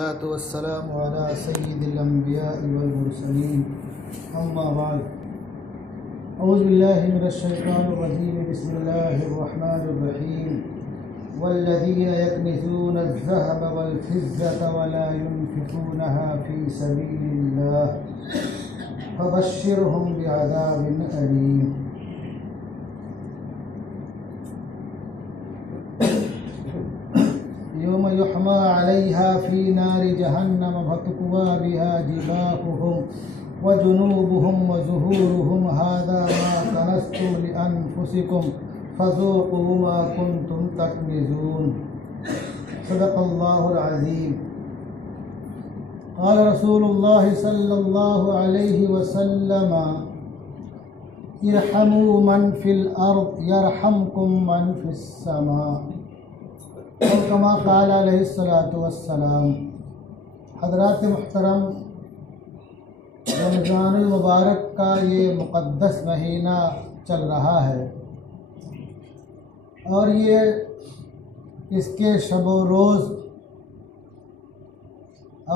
वस्सलामु अला सय्यिदिल अंबियाइ वल मुरसलीन अम्मा बाद औज़ु बिल्लाहि मिनश शैतानिर रजीम बिस्मिल्लाहिर रहमानिर रहीम वल्लज़ीना यक्निज़ूना अज़-ज़हब वल फ़िज़्ज़ता वला युनफ़िक़ूनहा फ़ी सबीलिल्लाह फ़बश्शिरहुम बिअज़ाबिन अलीम। यौम युहमा अलैहा फ़ी नारि जहन्नम फ़तुक्वा बिहा जिबाहुहुम व जुनूबुहुम व ज़ुहूरुहुम हाज़ा मा कनज़्तुम लिअन्फ़ुसिकुम फ़ज़ूक़ू मा कुन्तुम तकनिज़ून। सदक़ल्लाहुल अज़ीम। क़ाल रसूलुल्लाह सल्लल्लाहु अलैहि वसल्लम इरहमू मन फ़िल अर्ज़ यरहमकुम मन फ़िस समा। और कमा क़ाल अलैहिस्सलातु वस्सलाम। हज़रात मुहतरम, रमज़ानुल मुबारक का ये मुक़द्दस महीना चल रहा है और ये इसके शब-ओ रोज़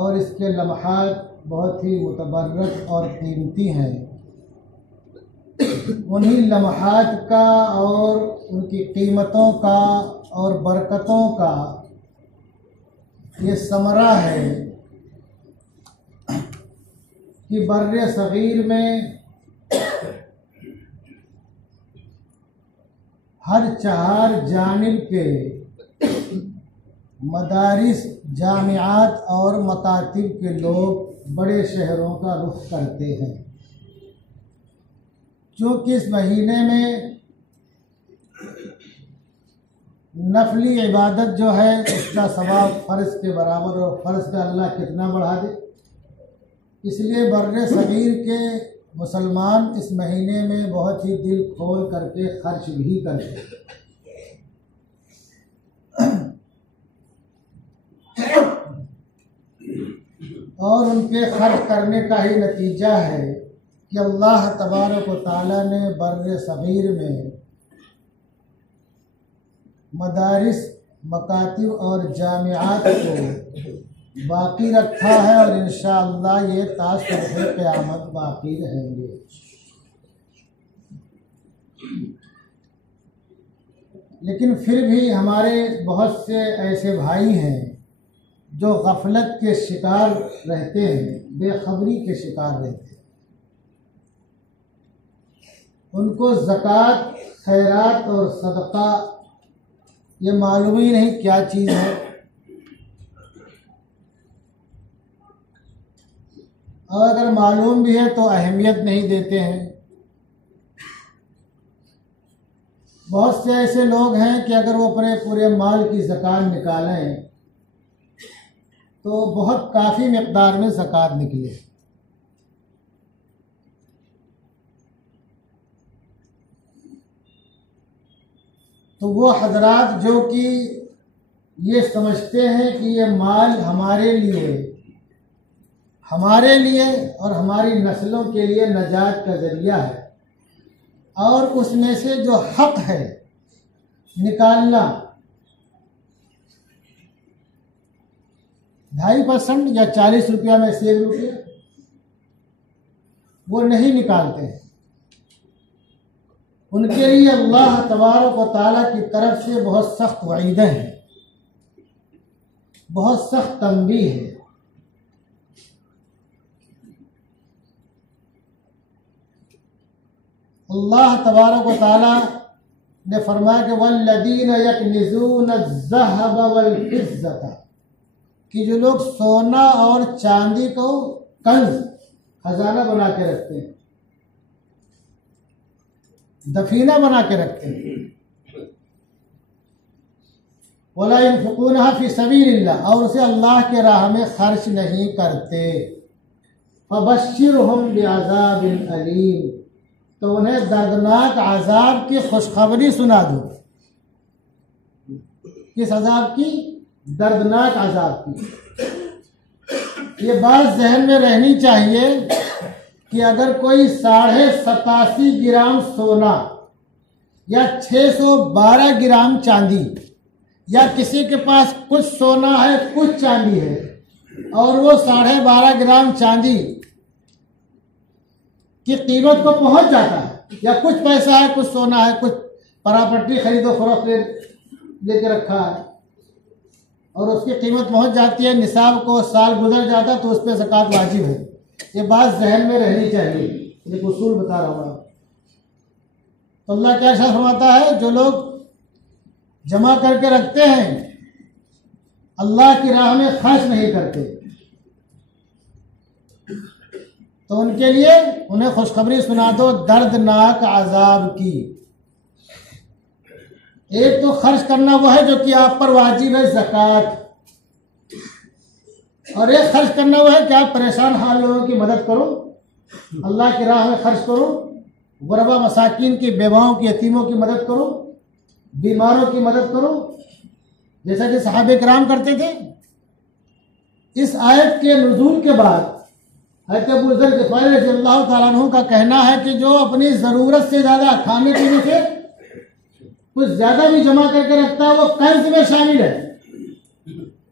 और इसके लम्हात बहुत ही मुतबर्रक और कीमती हैं। उन्हीं लम्हात का और उनकी कीमतों का और बरकतों का ये समरा है कि बर्रे सगीर में हर चार जानिब के मदारिस, जामियात और मकातिब के लोग बड़े शहरों का रुख करते हैं, क्योंकि इस महीने में नफली इबादत जो है उसका सवाब फ़र्ज के बराबर, और फ़र्ज का अल्लाह कितना बढ़ा दे। इसलिए बर्रे सगीर के मुसलमान इस महीने में बहुत ही दिल खोल करके खर्च भी करते हैं। और उनके खर्च करने का ही नतीजा है कि अल्लाह तबारक व तआला ने बर्रे सगीर में मदारिस, मकातिब और जामियात को बाकी रखा है और इंशाअल्लाह ये तासुर्फ़े क़यामत बाकी रहेंगे। लेकिन फिर भी हमारे बहुत से ऐसे भाई हैं जो गफलत के शिकार रहते हैं, बेखबरी के शिकार रहते हैं। उनको ज़कात, खैरात और सदका ये मालूम ही नहीं क्या चीज़ है, और अगर मालूम भी है तो अहमियत नहीं देते हैं। बहुत से ऐसे लोग हैं कि अगर वो अपने पूरे माल की ज़कात निकालें तो बहुत काफ़ी मिक़दार में ज़कात निकले, तो वो हजरात जो कि ये समझते हैं कि ये माल हमारे लिए और हमारी नस्लों के लिए नजात का ज़रिया है, और उसमें से जो हक़ है निकालना 2.5% या 40 रुपया में से 1 रुपया, वो नहीं निकालते हैं। उनके लिए अल्लाह तबारक व तआला की तरफ से बहुत सख्त वईदें हैं, बहुत सख्त तंबीह है। अल्लाह तबारक व तआला ने फरमाया कि वल्लज़ीना यक्निज़ूना अज़-ज़हब वल फ़िज़्ज़ता, कि जो लोग सोना और चांदी को कंज, खजाना बना के रखते हैं, दफीना बना के रखते हैं, वला युनफ़िक़ूनहा फ़ी सबीलिल्लाह, और उसे अल्लाह के राह में खर्च नहीं करते, फ़बश्शिरहुम बिअज़ाबिन अलीम, तो उन्हें दर्दनाक अज़ाब की खुशखबरी सुना दो। किस अज़ाब की? दर्दनाक अज़ाब की। ये बात जहन में रहनी चाहिए कि अगर कोई 87.5 ग्राम सोना या 612 ग्राम चांदी, या किसी के पास कुछ सोना है कुछ चांदी है, और वो 12.5 ग्राम चांदी की कीमत को पहुंच जाता है, या कुछ पैसा है, कुछ सोना है, कुछ प्रॉपर्टी खरीदो फरोख्त लेके रखा है, और उसकी कीमत पहुंच जाती है निसाब को, साल गुजर जाता है, तो उस पर ज़कात वाजिब है। ये बात जहन में रहनी चाहिए, एक उसूल बता रहा हूँ। तो अल्लाह क्या इरशाद फरमाता है, जो लोग जमा करके रखते हैं, अल्लाह की राह में खर्च नहीं करते, तो उनके लिए उन्हें खुशखबरी सुना दो दर्दनाक अजाब की। एक तो खर्च करना वो है जो कि आप पर वाजिब है, ज़कात, और एक खर्च करना वो है कि आप परेशान हाल लोगों की मदद करो, अल्लाह की राह में खर्च करो, गुरबा मसाकिन की, बेवाओं की, यतीमों की मदद करो, बीमारों की मदद करो, जैसा कि सहाबे किराम करते थे। इस आयत के नुज़ूल के बाद हज़रत अबू ज़र ग़िफ़ारी रज़ियल्लाहु ताला अन्हु का कहना है कि जो अपनी ज़रूरत से ज़्यादा खाने पीने से कुछ ज़्यादा भी जमा करके रखता है, वो कर्ज में शामिल है,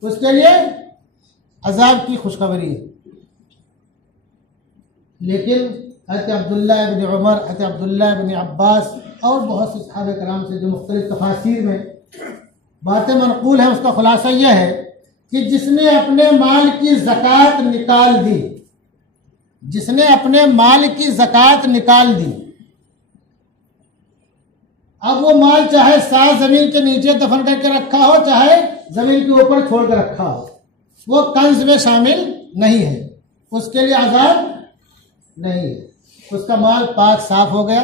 उसके लिए अजाब की खुशखबरी है। लेकिन हज़रत अब्दुल्लाह इब्न उमर, हज़रत अब्दुल्लाह इब्न अब्बास और बहुत से सहाबा कराम से जो मुख्तलिफ तफासीर में बातें मनक़ूल हैं, उसका खुलासा यह है कि जिसने अपने माल की ज़कात निकाल दी, जिसने अपने माल की ज़कात निकाल दी, अब वो माल चाहे सात ज़मीन के नीचे दफन करके रखा हो, चाहे ज़मीन के ऊपर छोड़ कर रखा हो, वो कंज में शामिल नहीं है, उसके लिए अज़ाब नहीं है, उसका माल पाक साफ हो गया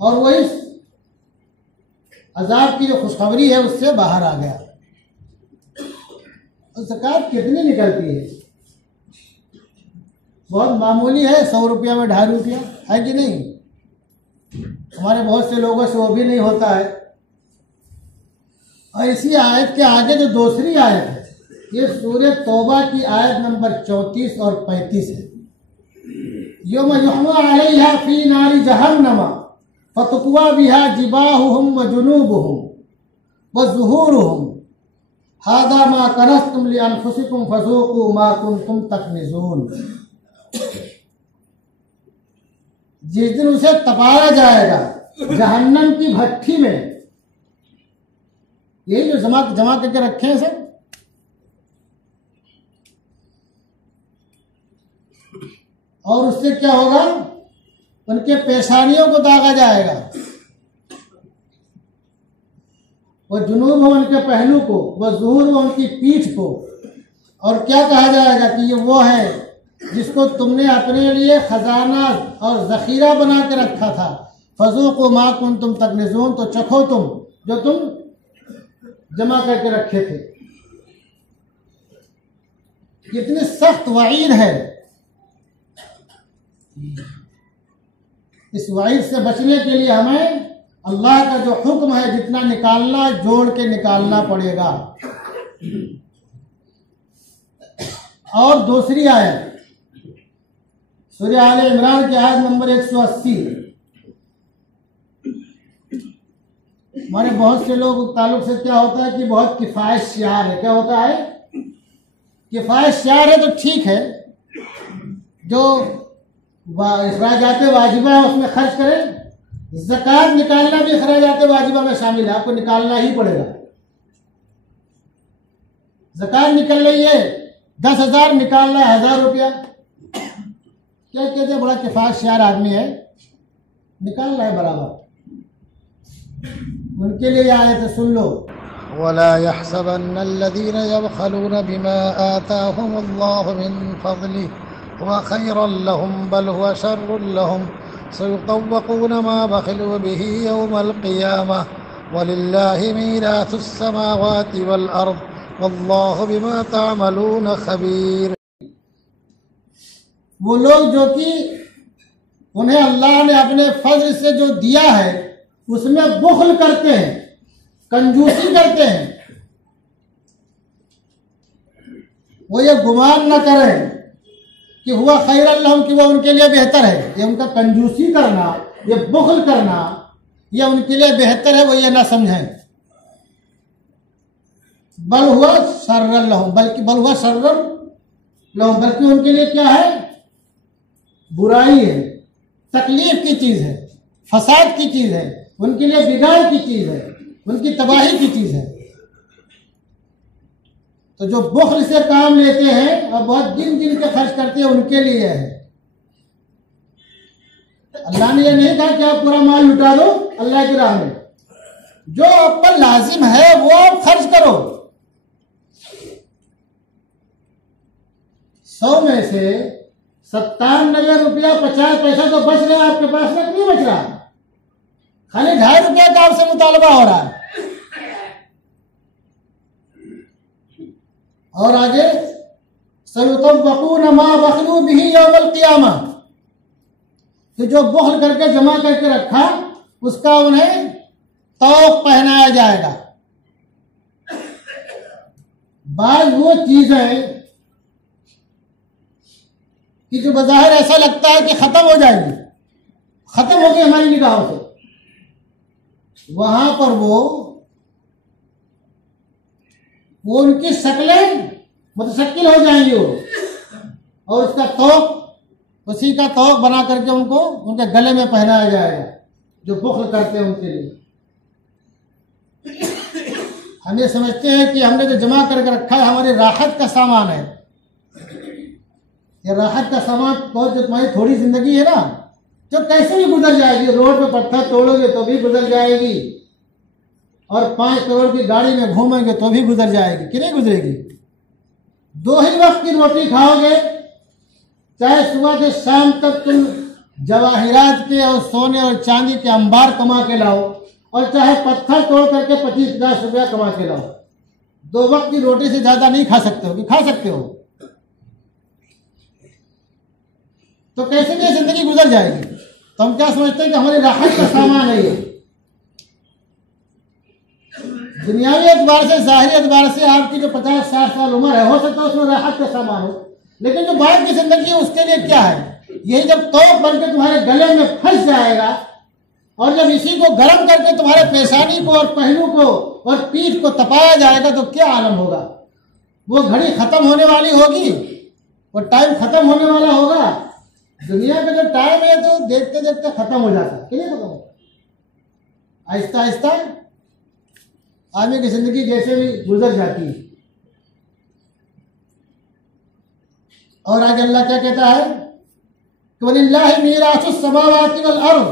और वो इस अज़ाब की जो खुशखबरी है उससे बाहर आ गया। और ज़कात कितनी निकलती है? बहुत मामूली है, 100 रुपया में 2.5 रुपया है कि नहीं? हमारे बहुत से लोगों से वो भी नहीं होता है। और इसी आयत के आगे जो दूसरी आयत है, ये सूरह तौबा की आयत नंबर 34 और 35 है। यौम युहमा अलैहा फी नारी जहन्नम फतुक्वा बिहा जिबाहुहुम व जुनूबुहुम व ज़ुहूरुहुम हादा मा कनज़्तुम लिअन्फुसिकुम फज़ूक़ू मा कुन्तुम तकनिज़ून। जिस दिन उसे तपाया जाएगा जहन्नम की भट्ठी में, यही जो जमा करके रखे हैं सब, और उससे क्या होगा, उनके पेशानियों को दागा जाएगा, वह जुनूब हो उनके पहलू को, वह ज़ुहूर हो उनकी पीठ को, और क्या कहा जाएगा कि ये वो है जिसको तुमने अपने लिए खजाना और जखीरा बना के रखा था, फज़ूक़ू मा कुन्तुम तकनिज़ून, तो चखो तुम जो तुम जमा करके रखे थे। कितनी सख्त वईद है। इस वईद से बचने के लिए हमें अल्लाह का जो हुक्म है जितना निकालना, जोड़ के निकालना पड़ेगा। और दूसरी आयत सूरह आले इमरान की आयत नंबर 180। हमारे बहुत से लोग ताल्लुक से क्या होता है कि बहुत किफ़ायत शार है। क्या होता है? किफ़ायत शार है तो ठीक है, जो अखराजात वाजिबा है उसमें खर्च करें। ज़कात निकालना भी अखराजात वाजिबा में शामिल है, आपको निकालना ही पड़ेगा। ज़कात निकल रही है, 10,000 निकाल रहा है 1,000 रुपया, क्या कहते हैं, बड़ा किफ़ायत शार आदमी है, निकाल रहा है बराबर। उनके लिए आयत सुन लो, वला यहसबन्नल्लज़ीना यबख़लूना बिमा आताहुमुल्लाहु मिन फ़ज़लिहि हुवा खैरन लहुम बल हुवा शर्रुन लहुम सयुतव्वक़ूना मा बख़िलू बिही यौमल क़ियामह वलिल्लाहि मीरासुस समावाति वल अर्ज़ वल्लाहु बिमा तअमलून ख़बीर। वो लोग जो कि उन्हें अल्लाह ने अपने फजल से जो दिया है उसमें बुख्ल करते हैं, कंजूसी करते हैं, वो ये गुमान न करें कि हुआ खैर लहुम, कि वो उनके लिए बेहतर है। ये उनका कंजूसी करना, ये बुख्ल करना, ये उनके लिए बेहतर है, वो ये ना समझें। बल हुआ शर्रन लहुम, बल्कि बल हुआ शर्रन लहुम, बल्कि उनके लिए क्या है, बुराई है, तकलीफ की चीज है, फसाद की चीज है, उनके लिए बिगाड़ की चीज है, उनकी तबाही की चीज है। तो जो बुख्ल से काम लेते हैं और बहुत गिन गिन के खर्च करते हैं, उनके लिए है। अल्लाह ने यह नहीं कहा कि आप पूरा माल लुटा दो अल्लाह की राह में, जो आप पर लाजिम है वो आप खर्च करो। 100 में से 97 रुपया 50 पैसा तो बच रहा है आपके पास में, नहीं बच रहा, खाली 2.5 रुपया का आपसे मुतालबा हो रहा है। और आगे सयुतव्वक़ून मा बख़लू बिही यौमल क़ियामा, तो जो बुख़्ल करके जमा करके रखा उसका उन्हें तौक़ पहनाया जाएगा। बाद वो चीजें कि जो बज़ाहिर ऐसा लगता है कि खत्म हो जाएगी, खत्म होगी हमारी निगाहों से, वहां पर वो उनकी शक्लें मुतशक्किल हो जाएंगी वो, और उसका तौक, उसी का तौक बना करके उनको उनके गले में पहनाया जाएगा, जो बुख्ल करते हैं उनके लिए। हम ये समझते हैं कि हमने जो जमा करके रखा है हमारी राहत का सामान है। ये राहत का सामान बहुत, जो तुम्हारी थोड़ी जिंदगी है ना, जो कैसे भी गुजर जाएगी, रोड पे पत्थर तोड़ोगे तो भी गुजर जाएगी, और 5 करोड़ की गाड़ी में घूमेंगे तो भी गुजर जाएगी, कि नहीं गुजरेगी। 2 ही वक्त की रोटी खाओगे, चाहे सुबह से शाम तक तुम जवाहिरात के और सोने और चांदी के अंबार कमा के लाओ, और चाहे पत्थर तोड़ करके 25-50 रुपया कमा के लाओ, 2 वक्त की रोटी से ज्यादा नहीं खा सकते हो, कि खा सकते हो। तो कैसे भी जिंदगी गुजर जाएगी। तो हम क्या समझते हैं कि हमारी राहत का सामान है ये, दुनियावी एतबार से, ज़ाहिरी एतबार से आपकी जो 50-60 साल उम्र है, हो सकता है उसमें राहत का सामान हो, लेकिन जो बाद की जिंदगी है उसके लिए क्या है, यही जब तौक बन के तुम्हारे गले में फंस जाएगा, और जब इसी को गर्म करके तुम्हारे पेशानी को और पहलू को और पीठ को तपाया जाएगा, तो क्या आलम होगा। वो घड़ी खत्म होने वाली होगी, वो टाइम खत्म होने वाला होगा। दुनिया का जो टाइम है तो देखते देखते खत्म हो जाता है, कि नहीं खत्म होता, आहिस्ता आहिस्ता आदमी की जिंदगी जैसे भी गुजर जाती है। और आगे अल्लाह क्या कहता है, वलिल्लाहि मीरासुस समावाति वल अर्द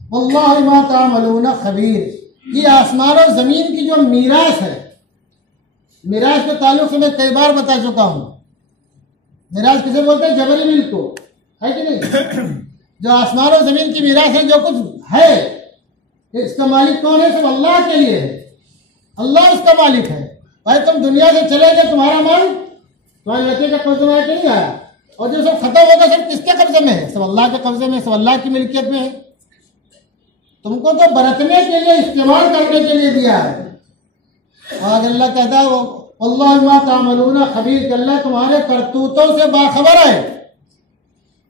वल्लाहु बिमा तामलून खबीर। ये आसमान और जमीन की जो मीरास है, मीरास के ताल्लुक से मैं कई बार बता चुका हूं। मीरास किसे बोलते हैं, जबरी मिल्क को, है कि नहीं। जो आसमान और जमीन की मीरास है, जो कुछ है, इसका मालिक कौन है, सब अल्लाह के लिए है, अल्लाह उसका मालिक है। भाई तुम दुनिया से चले गए, तुम्हारा माल तुम्हारे लड़के का कब्जे में आया कि नहीं आया, और जो सब खत्म होगा सब किसके कब्जे में है, सब अल्लाह के कब्जे में, सब अल्लाह की मिल्कियत में है। तुमको तो बरतने के लिए, इस्तेमाल करने के लिए दिया है। और अल्लाह कहता है अल्लाह बिमा तामलून खबीर, कि अल्लाह तुम्हारे करतूतों से बाखबर है।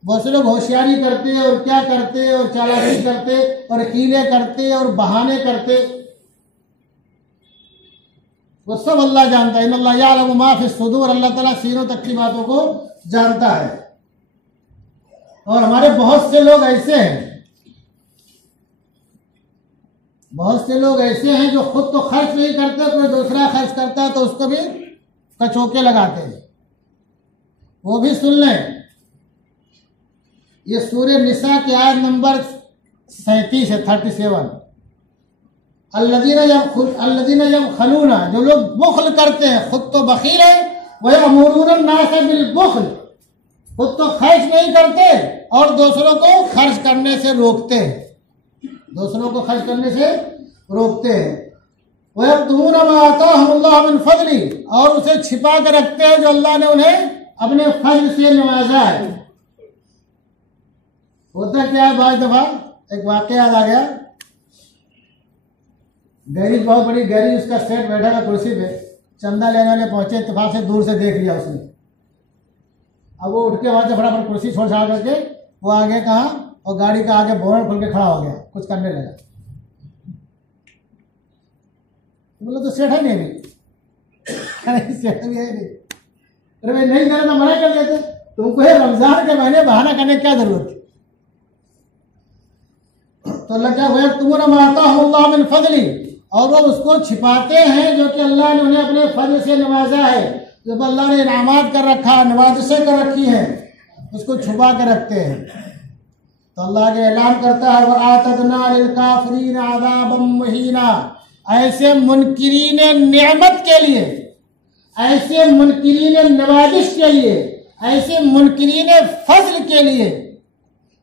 बहुत से लोग होशियारी करते और क्या करते और चालाकी करते और हीले करते और बहाने करते, वो सब अल्लाह जानता है। इन्नल्लाह यअलमु मा फी सुदूर, अल्लाह ताला सीनों तक की बातों को जानता है। और हमारे बहुत से लोग ऐसे हैं, बहुत से लोग ऐसे हैं जो खुद तो खर्च नहीं करते, कोई दूसरा खर्च करता है तो उसको भी कचोके लगाते हैं। वो भी सुन लें, ये सूरह निसा की आयत नंबर 37 है, 37। अल्लज़ीना यबखलूना, जो लोग बुख्ल करते हैं, खुद तो बखील है, वह अमूरून अन्नास बिल बुख्ल, खुद तो खर्च नहीं करते और दूसरों को खर्च करने से रोकते हैं, दूसरों को खर्च करने से रोकते हैं। वह यक्तुमून मा आताहुमुल्लाहु मिन फज़ली, और उसे छिपा कर रखते हैं जो अल्लाह ने उन्हें अपने फज़ल से नवाजा है। होता क्या है, बाज़ दफा एक वाक़या याद आ गया। गैरी, बहुत बड़ी गैरी, उसका सेठ बैठा था कुर्सी पे, चंदा लेने वाले पहुंचे, इत्तेफाक से दूर से देख लिया उसने। अब वो उठ के वहां से फटाफट कुर्सी छोड़ छाड़ करके वो आगे कहा, और गाड़ी का आगे बोनट खोल के खड़ा हो गया, कुछ करने लगा। बोले तो सेठ है नहीं अभी। अरे सेठ भी है नहीं। अरे भाई नहीं देना तो मना कर देते, तुमको ये रमजान के महीने बहाना करने की क्या जरूरत है। तो अल्लाह क्या हुआ, तुमरा माता अल्लाह मिन फजली, और वो उसको छिपाते हैं जो कि अल्लाह ने उन्हें अपने फजल से नवाजा है। जब अल्लाह ने इनामात कर रखा, नवाजिशें कर रखी हैं, उसको छुपा कर रखते हैं। तो अल्लाह के ऐलान करता है, वआतदना लिल काफिरीन अज़ाबम मुहीना, ऐसे मुनकिरीन नेमत के लिए, ऐसे मुनकिरीन नवाजिश के लिए, ऐसे मुनकिरीन फजल के लिए,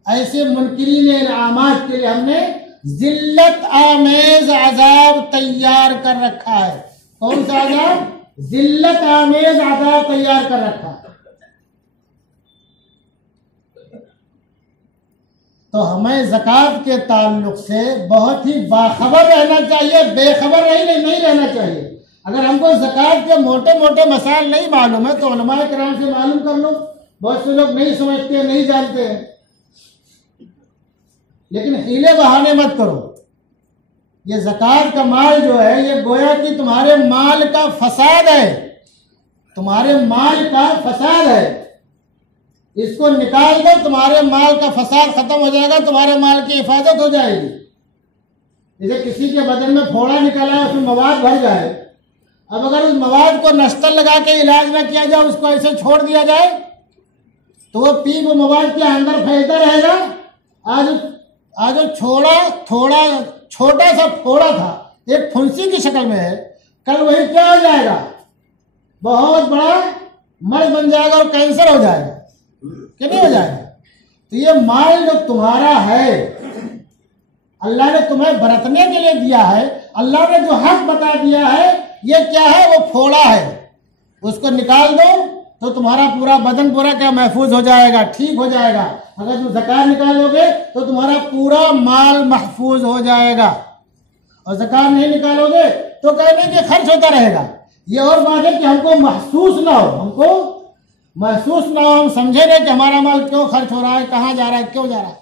ऐसे मुनकिरीन इनामात के लिए हमने जिल्लत आमेज अजाब तैयार कर रखा है। कौन सा अजाब? जिल्लत आमेज अजाब तैयार कर रखा है। तो हमें ज़कात के ताल्लुक से बहुत ही बाखबर रहना चाहिए, बेखबर नहीं रहना चाहिए। अगर हमको ज़कात के मोटे मोटे मसाइल नहीं मालूम है तो उलमाए किराम से मालूम कर लो। बहुत से लोग नहीं समझते, नहीं जानते हैं, लेकिन हीले बहाने मत करो। ये ज़कात का माल जो है, ये गोया कि तुम्हारे माल का फसाद है, तुम्हारे माल का फसाद है। इसको निकाल दो, तुम्हारे माल का फसाद खत्म हो जाएगा, तुम्हारे माल की हिफाजत हो जाएगी। जैसे किसी के बदन में फोड़ा निकला है, उसमें मवाद भर जाए, अब अगर उस मवाद को नश्तर लगा के इलाज ना किया जाए, उसको ऐसे छोड़ दिया जाए, तो वो पी वो मवाद के अंदर फैलता रहेगा। आज थोड़ा छोटा सा फोड़ा था, एक फुंसी की शक्ल में है, कल वही क्या हो जाएगा, बहुत बड़ा मर्ज बन जाएगा और कैंसर हो जाएगा, कि नहीं हो जाएगा। तो ये माल जो तुम्हारा है, अल्लाह ने तुम्हें बरतने के लिए दिया है, अल्लाह ने जो हक बता दिया है, ये क्या है, वो फोड़ा है। उसको निकाल दो तो तुम्हारा पूरा बदन पूरा क्या महफूज हो जाएगा, ठीक हो जाएगा। अगर तुम ज़कात निकालोगे तो तुम्हारा पूरा माल महफूज हो जाएगा, और ज़कात नहीं निकालोगे तो कहने कि खर्च होता रहेगा। ये और बात है कि हमको महसूस ना हो, हम समझे नहीं कि हमारा माल क्यों खर्च हो रहा है, कहाँ जा रहा है, क्यों जा रहा है।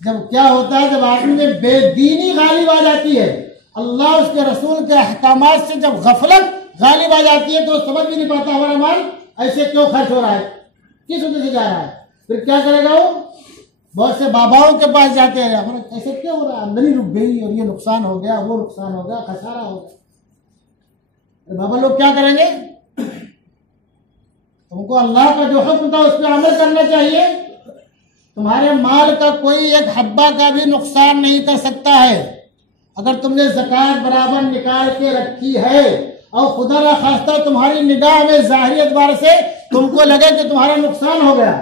जब क्या होता है, जब आदमी में बेदीनी गालिब आ जाती है, अल्लाह उसके रसूल के अहकामात से जब गफलत गालिब आ जाती है, तो समझ भी नहीं पाता हमारा माल ऐसे क्यों खर्च हो रहा है, किस वजह से जा रहा है। फिर क्या करेगा वो, बहुत से बाबाओं के पास जाते हैं, हमारा ऐसे क्यों हो रहा है, आमदनी रुक गई और ये नुकसान हो गया, वो नुकसान हो गया, खसारा हो गया। बाबा लोग क्या करेंगे, तुमको अल्लाह का जो हुक्म था उस पर अमल करना चाहिए। तुम्हारे माल का कोई एक हब्बा का भी नुकसान नहीं कर सकता है। अगर तुमने ज़कात बराबर निकाल के रखी है और खुदा ना खास्ता तुम्हारी निगाह में ज़ाहिरी एतबार से तुमको लगे कि तुम्हारा नुकसान हो गया,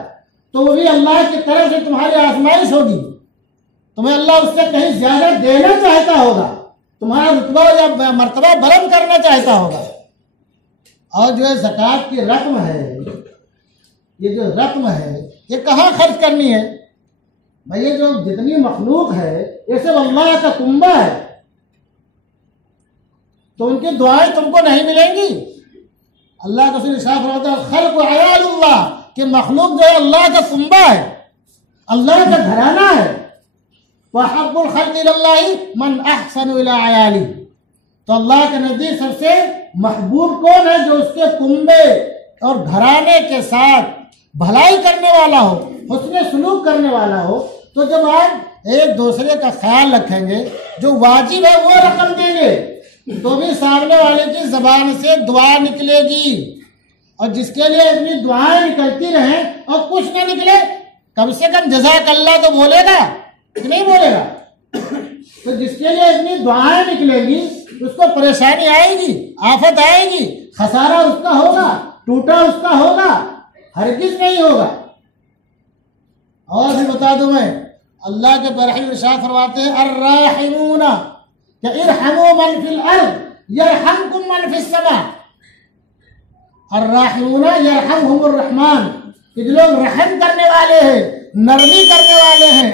तो वो भी अल्लाह की तरफ से तुम्हारी आजमाइश होगी। तुम्हें अल्लाह उससे कहीं ज्यादा देना चाहता होगा, तुम्हारा रुतबा या मर्तबा बुलंद करना चाहता होगा। और जो है ज़कात की रकम है, ये जो रकम है, ये कहाँ खर्च करनी है भाई। ये जो जितनी मखलूक है, ये सब अल्लाह का कुंबा है, तो उनकी दुआएं तुमको नहीं मिलेंगी। अल्लाह का इरशाद फरमाता है, खल्क़ अयालुल्लाह, कि मखलूक जो है अल्लाह का कुंबा है, अल्लाह का घराना है। वहब्बुल खल्क़ि इलल्लाहि मन अहसनु इला अयाली, तो अल्लाह के नजदीक सबसे महबूब कौन है, जो उसके कुंबे और घराने के साथ भलाई करने वाला हो, हुस्न सुलूक करने वाला हो। तो जब आप एक दूसरे का ख्याल रखेंगे, जो वाजिब है वो रकम देंगे, तो भी सामने वाले की जबान से दुआ निकलेगी। और जिसके लिए इतनी दुआएं निकलती रहें और कुछ ना निकले, कम से कम जज़ाकल्लाह तो बोलेगा कि नहीं बोलेगा। तो जिसके लिए इतनी दुआएं निकलेंगी, उसको परेशानी आएगी, आफत आएगी, खसारा उसका होगा, टूटा उसका होगा, हरगिज नहीं होगा। और भी बता दूं मैं, अल्लाह के बरहम इरशाद फरमाते हैं, अर्राहिमूना इरहमू मन फिल अर्द यरहमकुम मन फिस समा। अर्राहिमूना यरहमुहुमुर रहमान, कि जो लोग रहम करने वाले हैं, नरमी करने वाले हैं,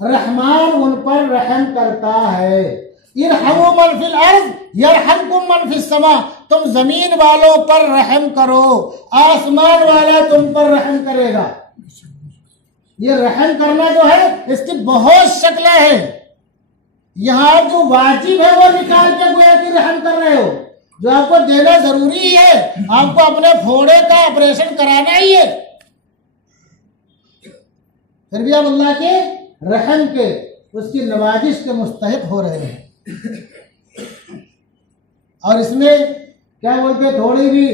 रहमान उन पर रहम करता है। इरहमू मन फिल अर्द यरहमकुम मन फिस समा, तुम जमीन वालों पर रहम करो, आसमान वाला तुम पर रहम करेगा। ये रहम करना जो है, इसकी बहुत शक्लें हैं। यहाँ जो वाजिब है वो निकाल के गोया कि रहम कर रहे हो। जो आपको देना जरूरी है, आपको अपने फोड़े का ऑपरेशन कराना ही है, फिर भी आप अल्लाह के रहम के, उसकी नवाजिश के मुस्तहिक हो रहे हैं। और इसमें क्या बोलते, थोड़ी भी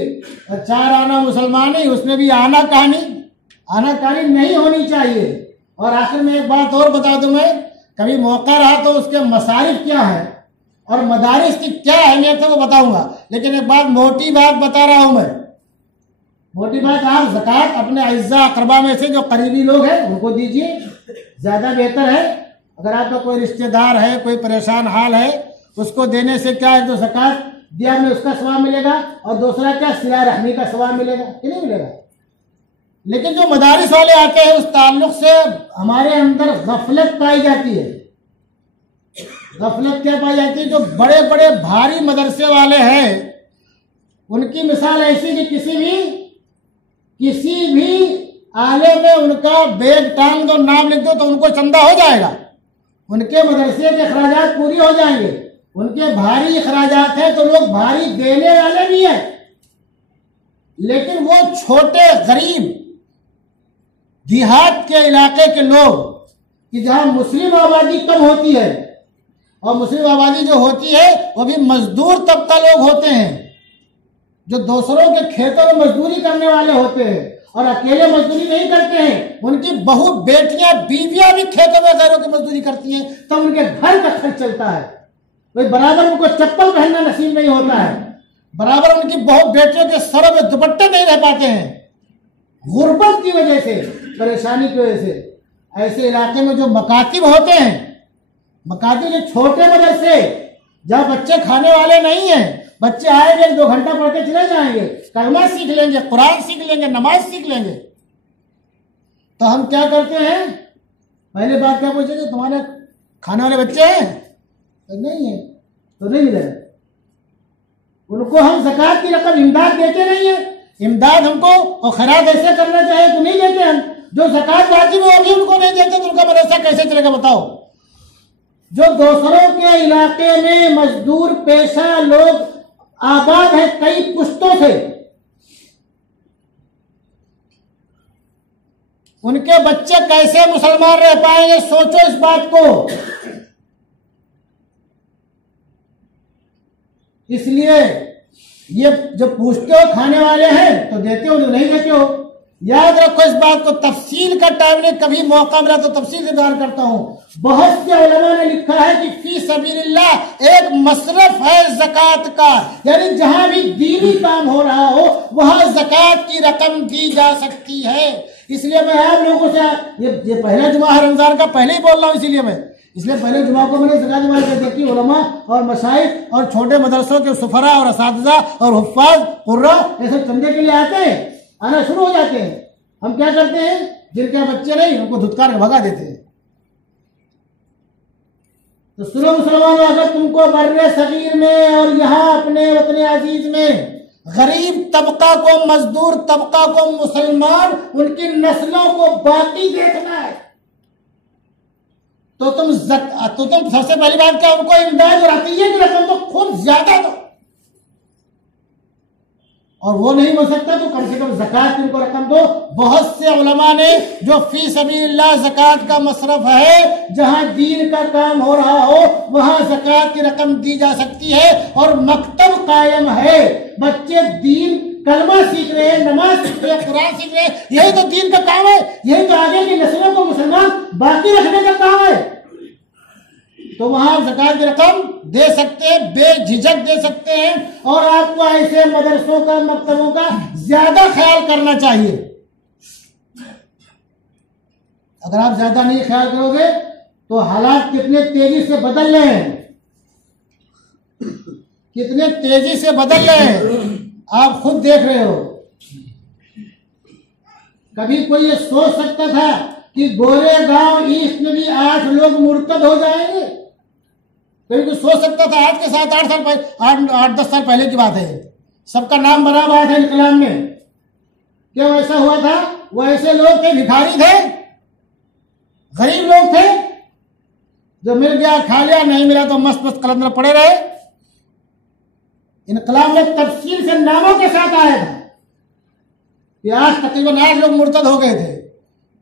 चार आना मुसलमानी, उसमें भी आना कहानी नहीं होनी चाहिए। और आखिर में एक बात और बता दूं, मैं कभी मौका रहा तो उसके मसारिफ क्या है और मदारिस की क्या अहमियत है वो बताऊंगा। लेकिन एक बात, मोटी बात बता रहा हूं मैं, मोटी बात, आप ज़कात अपने अज़्ज़ा अक़रबा में से जो करीबी लोग हैं उनको दीजिए, ज़्यादा बेहतर है। अगर आपका कोई रिश्तेदार है, कोई परेशान हाल है, उसको देने से क्या है, तो ज़कात दिया में उसका सवाब मिलेगा, और दूसरा क्या, सिला रहमी का सवाब मिलेगा कि नहीं मिलेगा। लेकिन जो मदारिस वाले आते हैं, उस ताल्लुक से हमारे अंदर गफलत पाई जाती है। गफलत क्या पाई जाती है, जो बड़े बड़े भारी मदरसे वाले हैं उनकी मिसाल ऐसी कि किसी भी आले में उनका बेग टांग दो, नाम लिख दो तो उनको चंदा हो जाएगा, उनके मदरसे के अखराजात पूरी हो जाएंगे। उनके भारी अखराजात हैं तो लोग भारी देने वाले भी हैं, लेकिन वो छोटे गरीब देहात के इलाके के लोग, कि जहां मुस्लिम आबादी कम होती है, और मुस्लिम आबादी जो होती है वो भी मजदूर तबका लोग होते हैं, जो दूसरों के खेतों में मजदूरी करने वाले होते हैं, और अकेले मजदूरी नहीं करते हैं, उनकी बहू बेटियां बीवियां भी खेतों में गैरों की मजदूरी करती हैं, तब उनके घर का खर्च चलता है। कोई बराबर उनको चप्पल पहनना नसीब नहीं होता है, बराबर उनकी बहू बेटियों के सरों में दुपट्टे नहीं रह पाते हैं, गुर्बत की वजह से, परेशानी की वजह से। ऐसे इलाके में जो मकातिब होते हैं, मकातिब जो छोटे मदरसे, जहाँ बच्चे खाने वाले नहीं हैं, बच्चे आएंगे 2 घंटा पढ़ के चले जाएंगे, कलमा सीख लेंगे, कुरान सीख लेंगे, नमाज सीख लेंगे। तो हम क्या करते हैं, पहले बात क्या पूछेंगे, तुम्हारे खाने वाले बच्चे हैं? तो नहीं है, तो नहीं मिलेगा। उनको हम ज़कात की रकम इमदाद देते नहीं है। इमदाद हमको और खैरात ऐसे करना चाहिए तो नहीं देते हम। जो ज़कात वाजिब है वो भी उनको नहीं देते, तो उनका मदरसा कैसे चलेगा बताओ। जो दूसरों के इलाके में मजदूर पेशा लोग आबाद है कई पुश्तों से, उनके बच्चे कैसे मुसलमान रह पाएंगे, सोचो इस बात को। इसलिए ये जब पूछते हो खाने वाले हैं तो देते हो, नहीं देते हो। याद रखो इस बात को, तफसील का टाइम नहीं, कभी मौका मिला तो तफसील से बयान करता हूं। बहुत से उलमा ने लिखा है कि फी सबीलिल्लाह एक मसरफ है ज़कात का, यानी जहां भी दीनी काम हो रहा हो वहां ज़कात की रकम दी जा सकती है। इसलिए मैं आप लोगों से ये पहला जुमा है रमजान का, पहले ही बोल रहा हूं, इसलिए पहले जुमा को मैंने ज़कात माल कर देखी। उलमा और मशाइख और छोटे मदरसों के सुफरा और असातिज़ा और हुफ़्फ़ाज़ कुर्रा ये सब चंदे के लिए आते हैं, आना शुरू हो जाते हैं। हम क्या करते हैं, जिनके बच्चे नहीं उनको धुतकार के भगा देते हैं। तो सुनो मुसलमानों, अगर तुमको बर्रे सगीर में और यहाँ अपने वतन अजीज में गरीब तबका को, मजदूर तबका को, मुसलमान उनकी नस्लों को बाकी देखना है, तो तुम सबसे पहली बात क्या, उनको इमदाद और अतिया की रकम तो खूब ज्यादा दो, और वो नहीं हो सकता तो कम से कम ज़कात की उनको रकम दो। बहुत से उलमा ने जो फी सबीलिल्लाह ज़कात का मसरफ है, जहां दीन का काम हो रहा हो वहां ज़कात की रकम दी जा सकती है। और मकतब कायम है, बच्चे दीन कलमा सीख रहे हैं, नमाज सीख रहे हैं, कुरान सीख रहे हैं, यही तो दीन का काम है, यही तो आगे की नस्लों को मुसलमान बाकी रखने का काम है। तो वहां ज़कात की रकम दे सकते हैं, बेझिझक दे सकते हैं। और आपको ऐसे मदरसों का, मकतबों का ज्यादा ख्याल करना चाहिए। अगर आप ज्यादा नहीं ख्याल करोगे तो हालात कितने तेजी से बदल रहे हैं, कितने तेजी से बदल रहे हैं, आप खुद देख रहे हो। कभी कोई ये सोच सकता था कि गोरेगांव ईस्ट में भी 8 लोग मुर्तद हो जाएंगे? कोई कुछ सोच सकता था? आज के साथ 8-10 साल पहले की बात है। सबका नाम बना हुआ था इनकलाब में। क्यों ऐसा हुआ था? वो ऐसे लोग थे, भिखारी थे, गरीब लोग थे, जो मिल गया खा लिया, नहीं मिला तो मस्त मस्त कलंदर पड़े रहे। इनकलाब में तफसील से नामों के साथ आया था कि आज तकरीबन 8 लोग मुर्तद हो गए थे।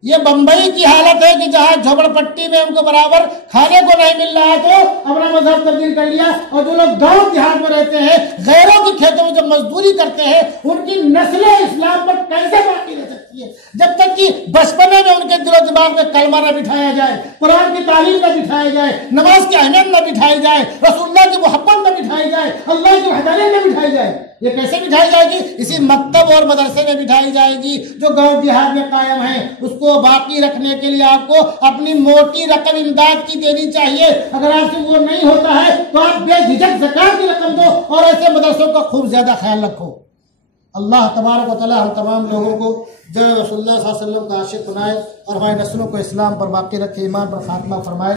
ये बंबई की हालत है कि जहां झोपड़पट्टी में उनको बराबर खाने को नहीं मिल रहा है तो अपना मजहब तब्दील कर लिया। और जो लोग गांव देहात में रहते हैं, गैरों की खेतों में जो मजदूरी करते हैं, उनकी नस्लें इस्लाम पर कैसे बाकी रह सकती है जब तक कि बचपने में उनके दिलो दिमाग में कलमा न बिठाया जाए, कुरान की तालीम न बिठाया जाए, नमाज की अहमियत न बिठाई जाए, रसूलुल्लाह की मोहब्बत न बिठाई जाए, अल्लाह की वहदानियत न बिठाई जाए। ये कैसे बिठाई जाएगी? इसी मकतब और मदरसे में बिठाई जाएगी जो गांव देहात में कायम है। उसको बाकी रखने के लिए आपको अपनी मोटी रकम इमदाद की देनी चाहिए। अगर आपसे वो नहीं होता है तो आप बेझिझक ज़कात की रकम दो और ऐसे मदरसों का खूब ज्यादा ख्याल रखो। अल्लाह तबारक व तआला हम तमाम लोगों को जो रसूलुल्लाह सल्लल्लाहु अलैहि वसल्लम का आशिक बनाए और हमारी नस्लों को इस्लाम पर बाकी रखे, ईमान पर खात्मा फरमाए।